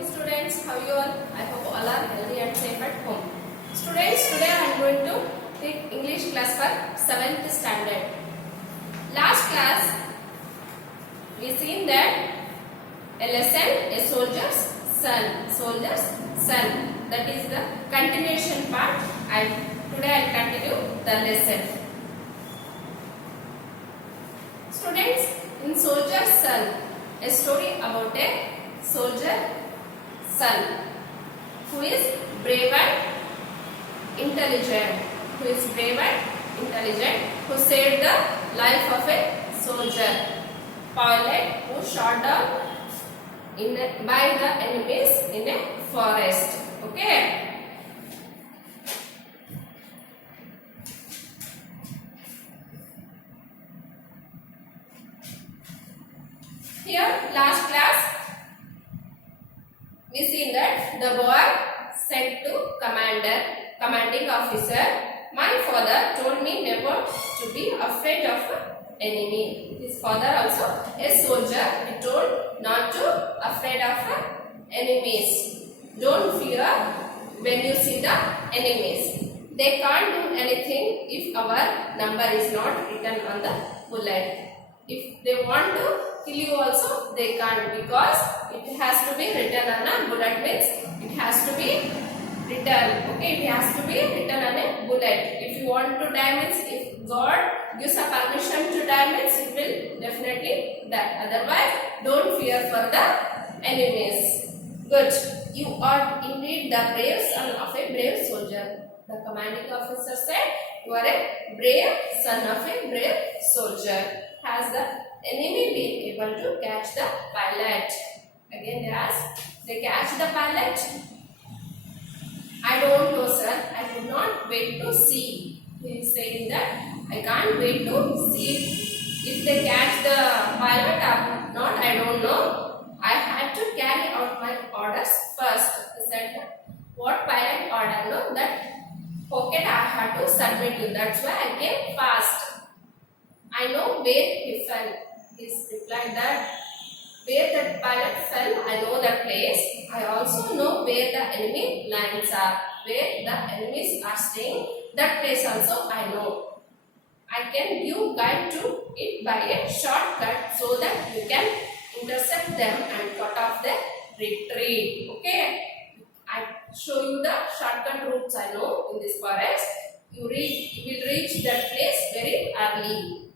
morning students, how you all? I hope all are healthy and safe at home. Students, today I am going to take English class for 7th standard. Last class we seen that a lesson, a soldier's son. That is the continuation part, and today I will continue the lesson. Students, in Soldier's Son, a story about a soldier son who is brave and intelligent, who saved the life of a soldier pilot who shot down by the enemies in a forest. Okay. Here, last class, we seen that the boy said to commanding officer, "My father told me never to be afraid of an enemy." His father also a soldier. He told not to afraid of enemies. Don't fear when you see the enemies. They can't do anything if our number is not written on the bullet. If they want to kill you also, they can't, because it has to be written on a bullet. Means it has to be written. Okay, it has to be written on a bullet. If you want to die, means if God gives a permission to die, means it will definitely die. Otherwise, don't fear for the enemies. Good. You are indeed the brave son of a brave soldier. The commanding officer said, "You are a brave son of a brave soldier." Has the enemy been able to catch the pilot? Again they ask, they catch the pilot? I don't know, sir. I could not wait to see. He is saying that I can't wait to see if they catch the pilot or not. I don't know. I had to carry out my orders first. He said, what pilot order? No, that pocket I had to submit to. That's why I came fast. I know where he fell. He replied that where that pilot fell, I know that place. I also know where the enemy lines are, where the enemies are staying. That place also I know. I can give guide to it by a shortcut so that you can intercept them and cut off their retreat. Okay. I show you the shortcut routes I know in this forest. You will reach that place very early.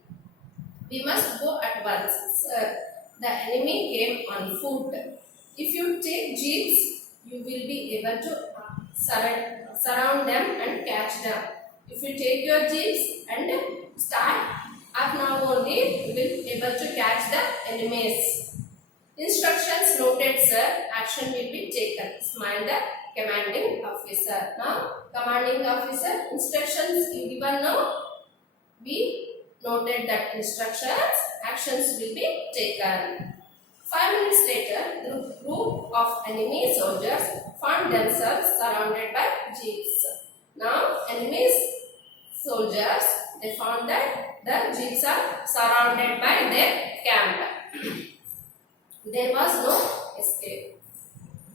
We must go at once, sir. The enemy came on foot. If you take jeeps, you will be able to surround them and catch them. If you take your jeeps and start up now only, you will be able to catch the enemies. Instructions noted, sir. Action will be taken. Smiled the commanding officer. Now, commanding officer, instructions given now. We noted that instructions, actions will be taken. 5 minutes later, the group of enemy soldiers found themselves surrounded by jeeps. Now, enemy soldiers, they found that the jeeps are surrounded by their camp. There was no escape.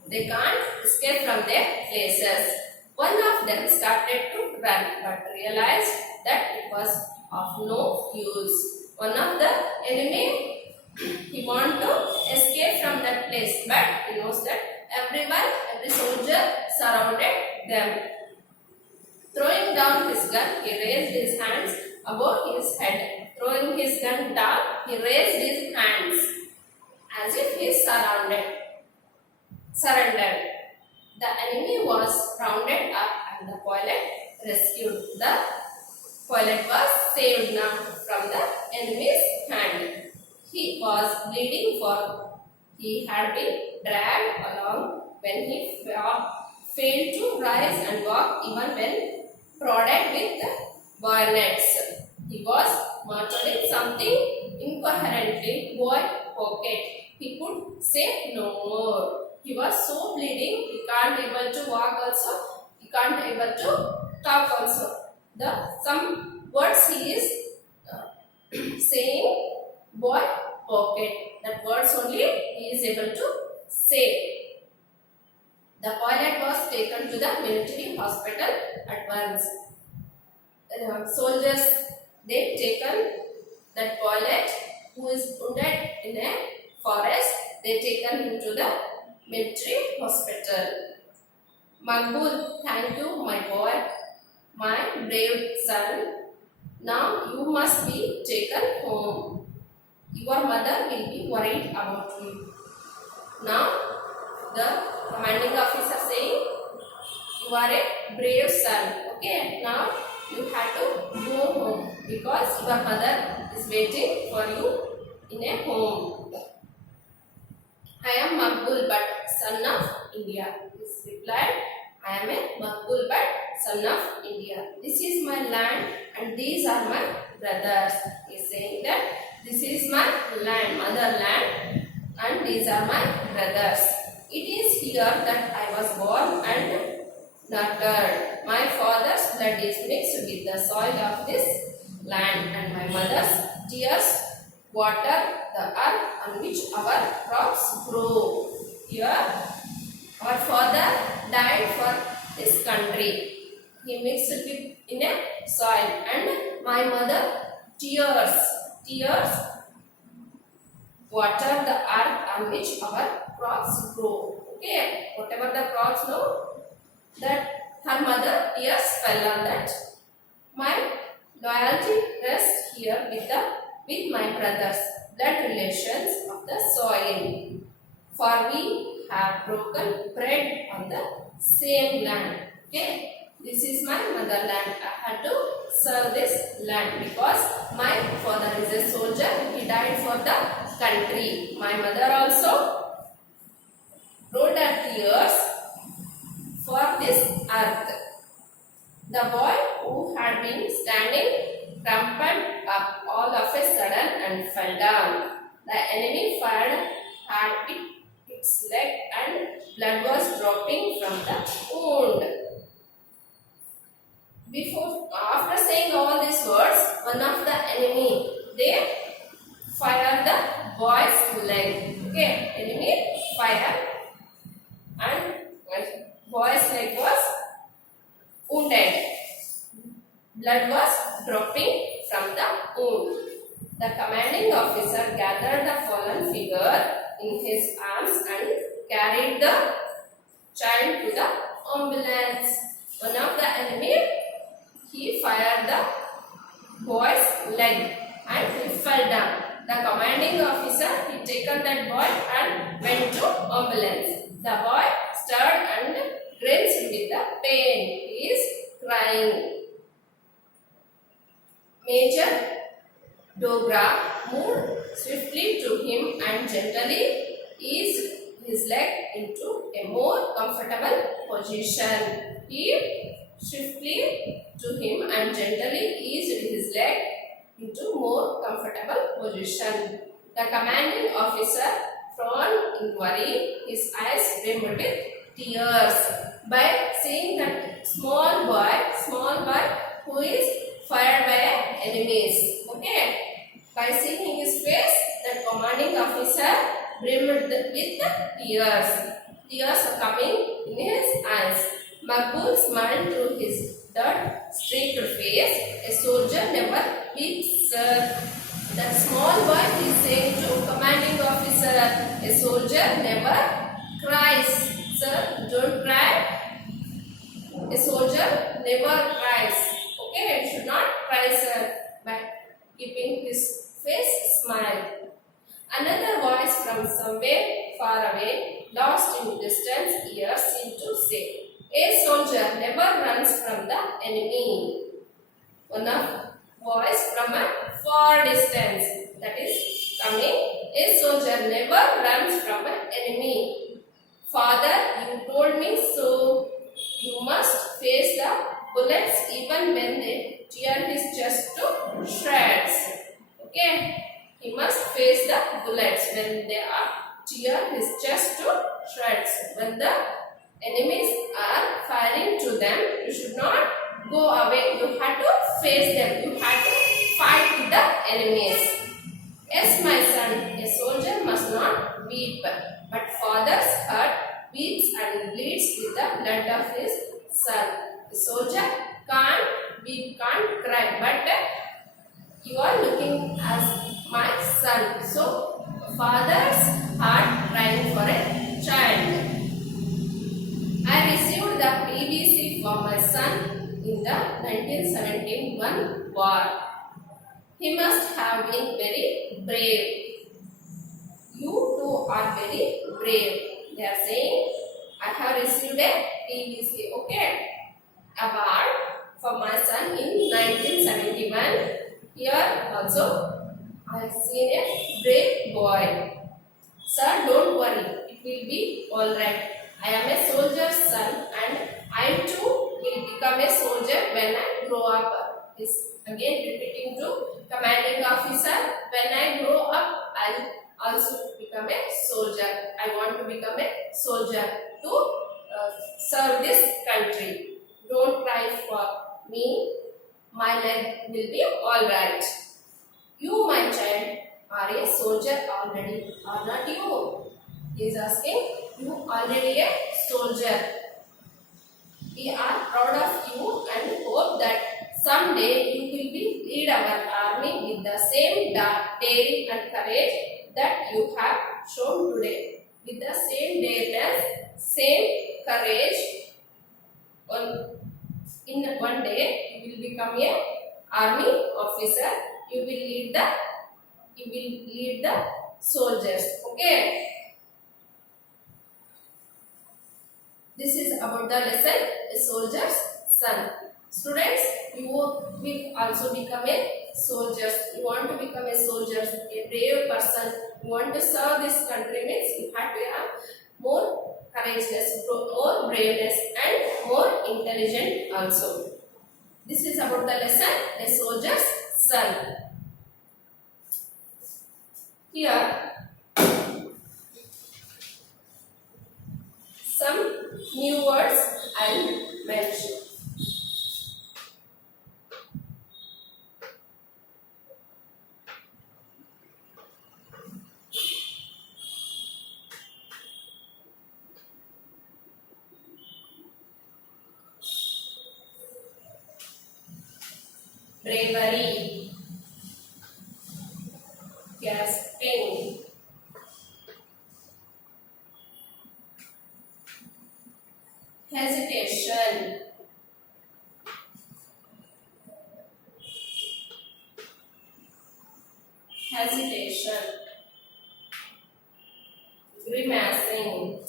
They can't escape from their places. One of them started to run, but realized that it was of no use. One of the enemy, he want to escape from that place, but he knows that every soldier surrounded them. Throwing down his gun, he raised his hands above his head. Throwing his gun down, he raised his hands as if he surrendered. The enemy was rounded up and the pilot rescued. The pilot was saved now from the enemy's hand. He was bleeding, for he had been dragged along when he failed to rise and walk, even when prodded with bayonets. He was muttering something incoherently. Boy, pocket. He could say no more. He was so bleeding, he can't able to walk also. He can't able to talk also. Some words he is saying, boy, pocket. That words only he is able to say. The pilot was taken to the military hospital at once. Soldiers, they taken that pilot who is wounded in a forest. They taken him to the military hospital. Makbul, thank you, my boy, my brave son. Now you must be taken home. Your mother will be worried about you. Now the commanding officer saying, you are a brave son. Okay, now you have to go home because your mother is waiting for you in a home. I am Makbul Bhatt, son of India. He replied, I am a Makbul Bhatt, son of India. This is my land and these are my brothers. He is saying that this is my land, motherland, and these are my brothers. It is here that I was born and nurtured. My father's blood is mixed with the soil of this land, and my mother's tears water the earth on which our crops grow. Here, our father died for this country. He mixed it in a soil, and my mother tears water the earth on which our crops grow. Okay, whatever the crops know, that her mother tears fell on that. My loyalty rests here with my brothers, blood relations of the soil. For we have broken bread on the same land. Okay, this is my motherland. I had to serve this land because my father is a soldier. He died for the country. My mother also rolled her tears for this earth. The boy who had been standing crumpled up all of a sudden and fell down. The enemy fired had its leg and blood was dropping from the wound. After saying all these words, one of the enemy, they fired the boy's leg. Okay, enemy fired and boy's leg was wounded. Blood was dropping from the wound. The commanding officer gathered the fallen figure in his arms and carried the child to the ambulance. One of the enemy, he fired the boy's leg and he fell down. The commanding officer, he taken that boy and went to ambulance. The boy stirred and grimaced with the pain. He is crying. Major Dogra moved swiftly to him and gently eased his leg into a more comfortable position. He swiftly to him and gently eased his leg into more comfortable position. The commanding officer frowned in worry, his eyes brimmed with tears by seeing that small boy who is fired by enemies. Okay, by seeing his face, the commanding officer brimmed with tears. Tears are coming in his eyes. Makbul smiled through his dirt-streaked face. A soldier never weeps, sir. That small boy is saying to commanding officer, a soldier never cries. Sir, don't cry. A soldier never cries. Okay, you should not cry, sir, by keeping his face smile. Another voice from somewhere far away, lost in distance ears, seemed to say, a soldier never runs from the enemy. One voice from a far distance, that is coming, a soldier never runs from an enemy. Father, you told me so. You must face the bullets even when they tear his chest to shreds. Okay, he must face the bullets when they tear his chest to shreds. When the enemies are firing to them, you should not go away. You have to face them. You have to fight with the enemies. Yes, my son, a soldier must not weep, but father's heart beats and bleeds with the blood of his son. The soldier can't weep, can't cry, but you are looking as my son. So, father's heart crying for a child. I received the PVC for my son in the 1971 war. He must have been very brave. You too are very brave. They are saying, I have received a PVC, okay, award for my son in 1971. Here also, I have seen a brave boy. Sir, don't worry, it will be alright. I am a soldier's son and I too will become a soldier when I grow up. This again repeating to commanding officer, when I grow up, I'll also become a soldier. I want to become a soldier to serve this country. Don't cry for me. My leg will be alright. You, my child, are a soldier already, or not you? He is asking, you already a soldier. We are proud of you and hope that someday you will be lead our army with the same daring and courage that you have shown today. With the same dariness, same courage, in one day you will become a army officer. You will lead the soldiers. Okay. This is about the lesson, a soldier's son. Students, you will also become a soldier. You want to become a soldier, a brave person. You want to serve this country means you have to have more courageousness, more braveness and more intelligent also. This is about the lesson, a soldier's son. Here, some new words I will mention. Bravery, gasping, hesitation, grimacing,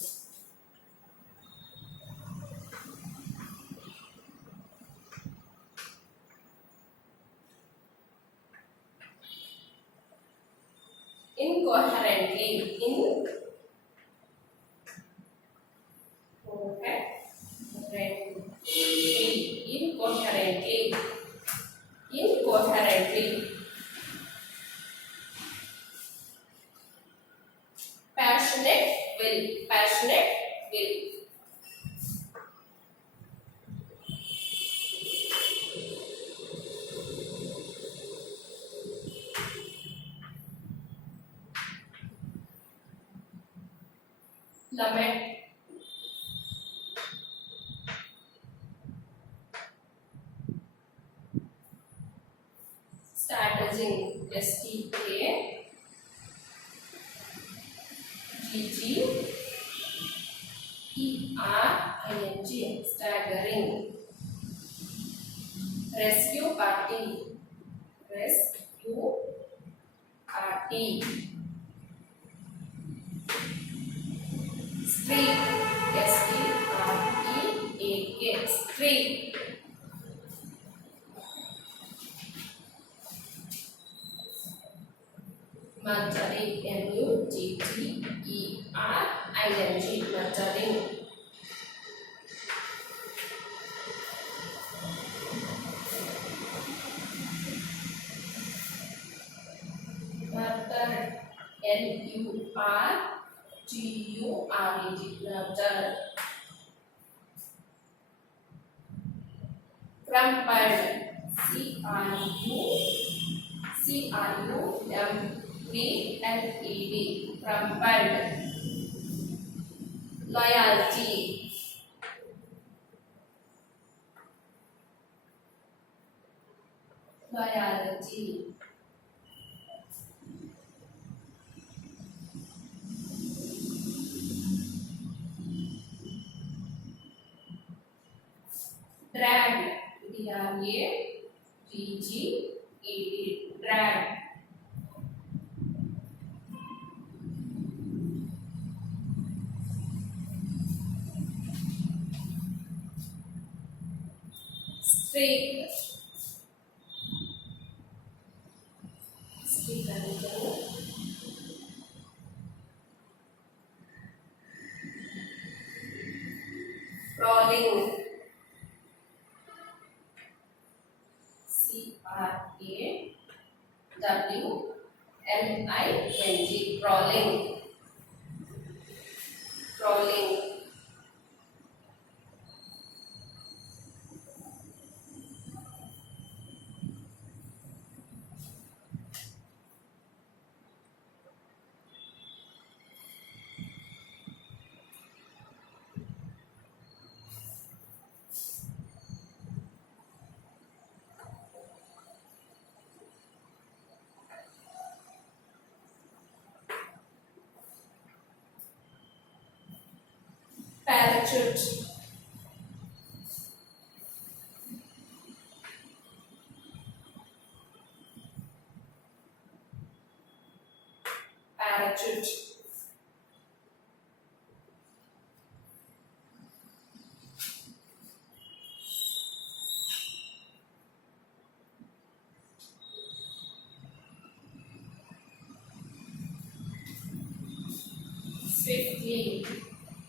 incoherently, incoherently, passionate will, lament, strategizing, staggering, staggering, rescue party, streak, streak, streak, muttering, muttering, muttering, nutter, nurture, nutter, crumpled, crumpled, loyalty, loyalty, drag, D-R-A-G-G-E-D, drag, streak, streak crawling, C-R-A-W-L-I-N-G, crawling, crawling, parachute, parachute, swiftly,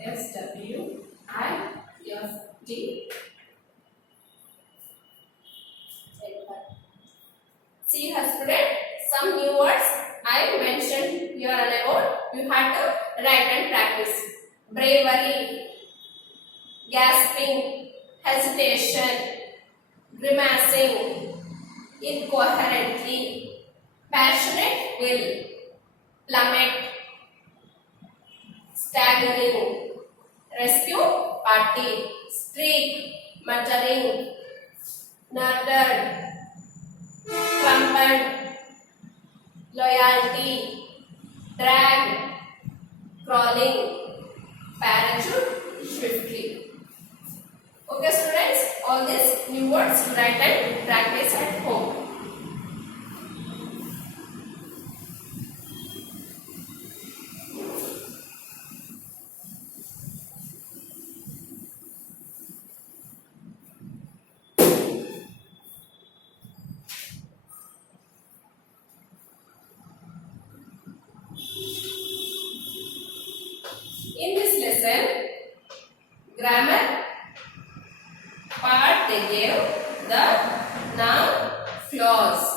S-W-I-F-T. See here student, some new words I mentioned here and about. You have to write and practice. Bravery, gasping, hesitation, grimacing, incoherently, passionate will, plummet, staggering, rescue party, streak, muttering, nurtured, crumpled, loyalty, drag, crawling, parachute, swiftly. Okay students, all these new words write and practice at home. In this lesson, grammar part they gave the noun clause.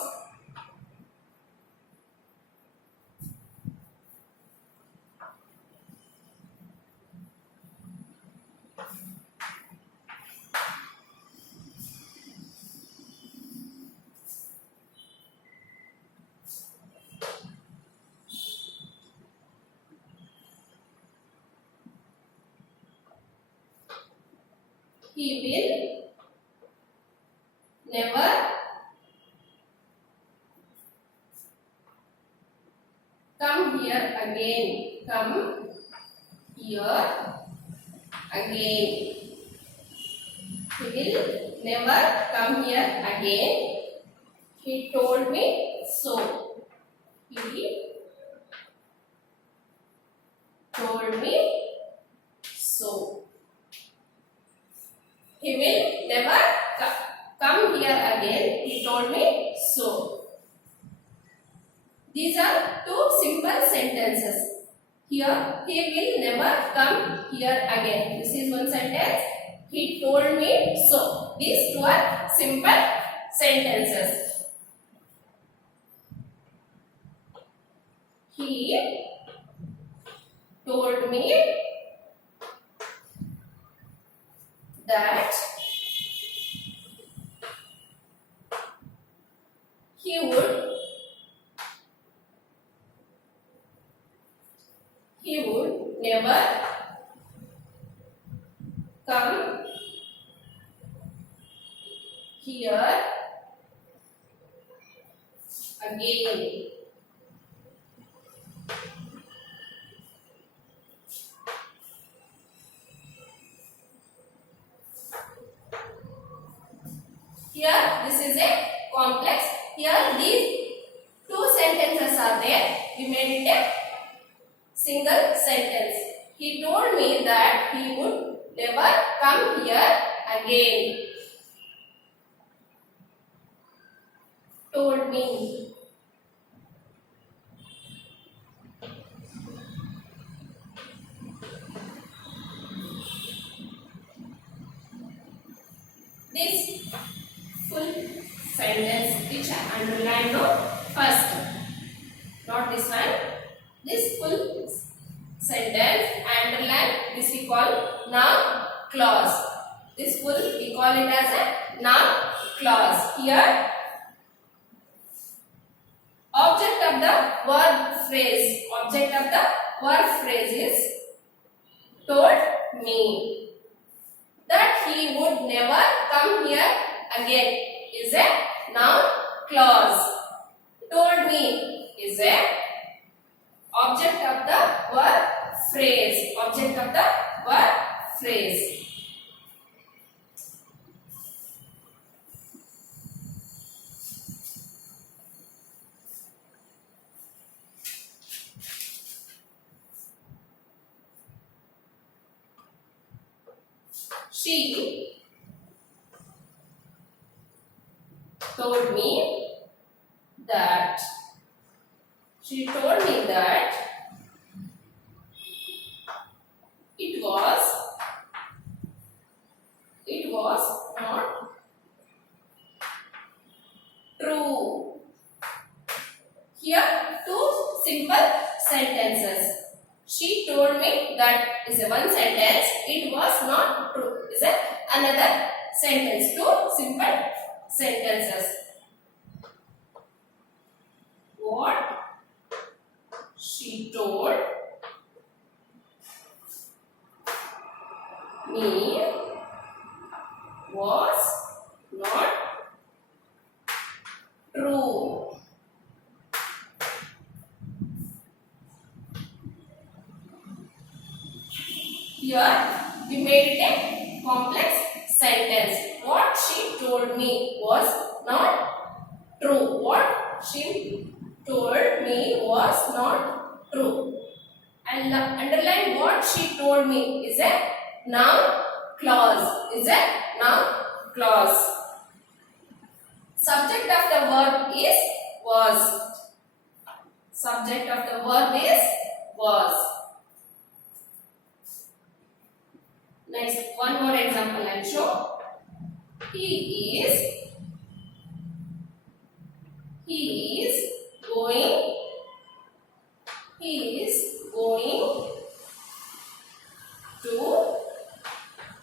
He will never come here again. Come here again. He will never come here again. He told me so. He told me so. He will never come here again. He told me so. These are two simple sentences. Here, he will never come here again. This is one sentence. He told me so. These two are simple sentences. He told me that he would never come here again. Here this is a complex. Here these two sentences are there. We made it a single sentence. He told me that he would never come here again. Told me. This full sentence which I underlined first, not this one. This full sentence I underline, this we call noun clause. This full we call it as a noun clause. Here object of the verb phrase. Object of the verb phrase is told me that he would never come here again is a noun clause. Told me is a object of the verb phrase. Object of the verb phrase. She told me that it was not true. Here two simple sentences. She told me that is a one sentence. It was not true is a another sentence. Two simple sentences. What she told me was not true. Here we made it a complex sentence. What she told me was not true. What she told me was not true. And underline what she told me is a noun clause. Is a noun clause. Subject of the verb is was. Subject of the verb is was. Next, one more example I'll show. He is going to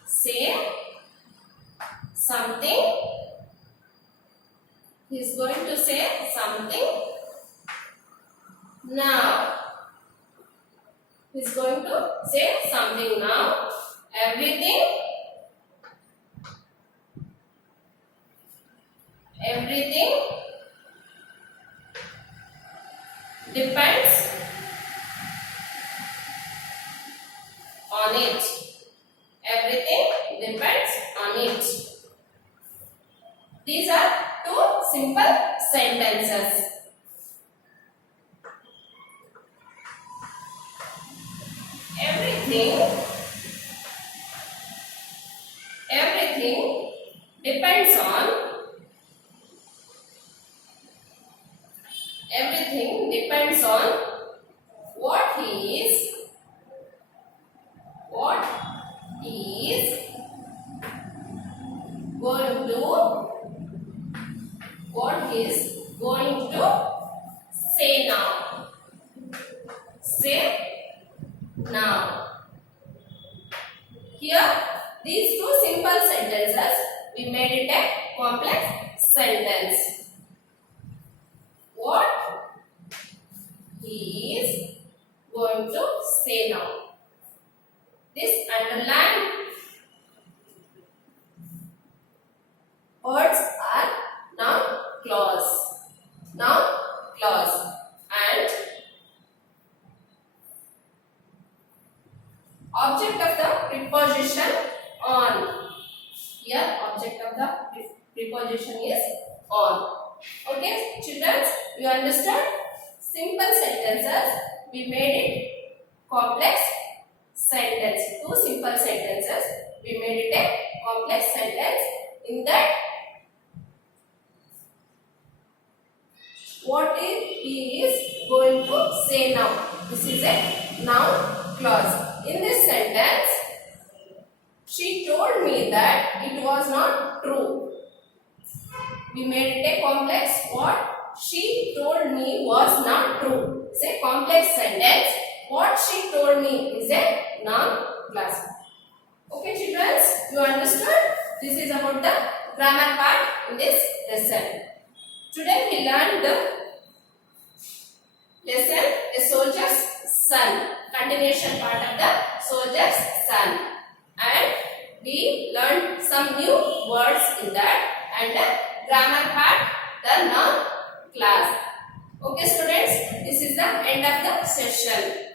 say something. He is going to say something now. He is going to say something now. Everything depends on it. Everything depends on it. These are two simple sentences. Everything depends on what he is going to say now. Say now. Here these two simple sentences we made it a complex sentence. What he is going to say now. This underline Object of the preposition on. Here object of the preposition is on. Okay, children, you understand? Simple sentences, we made it complex sentence. Two simple sentences, we made it a complex sentence. In that, what he is going to say now. This is a noun clause. In this sentence, she told me that it was not true. We made it a complex. What she told me was not true. It's a complex sentence. What she told me is a noun clause. Okay, children, you understood? This is about the grammar part in this lesson. Today we learned the lesson A Soldier's Son. Continuation part of the Soldier's Son. And we learned some new words in that, and the grammar part, the noun clause. Okay students, this is the end of the session.